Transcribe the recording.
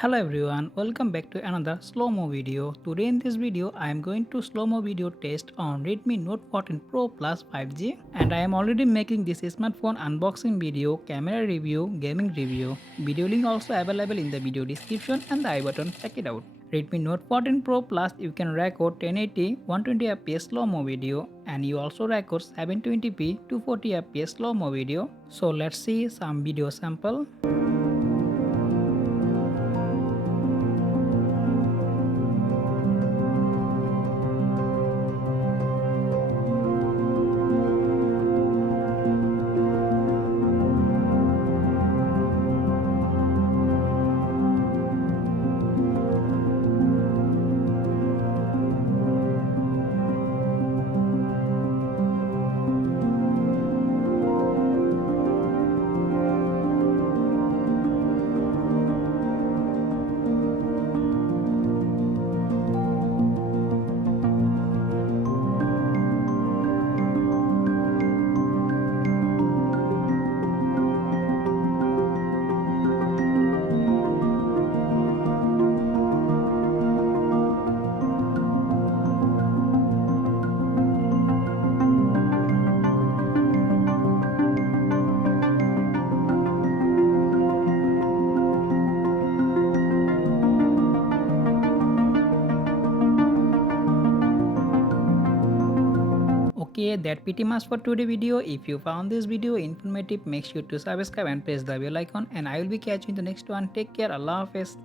Hello everyone, welcome back to another slow-mo video. Today in this video, I am going to slow-mo video test on Redmi Note 14 Pro Plus 5G, and I am already making this smartphone unboxing video, camera review, gaming review. Video link also available in the video description and the I button, check it out. Redmi Note 14 Pro Plus you can record 1080 120fps slow-mo video, and you also record 720p 240fps slow-mo video. So let's see some video sample. Okay, that pretty much for today video. If you found this video informative, make sure to subscribe and press the bell icon, and I will be catching you in the next one. Take care, Allah Hafiz.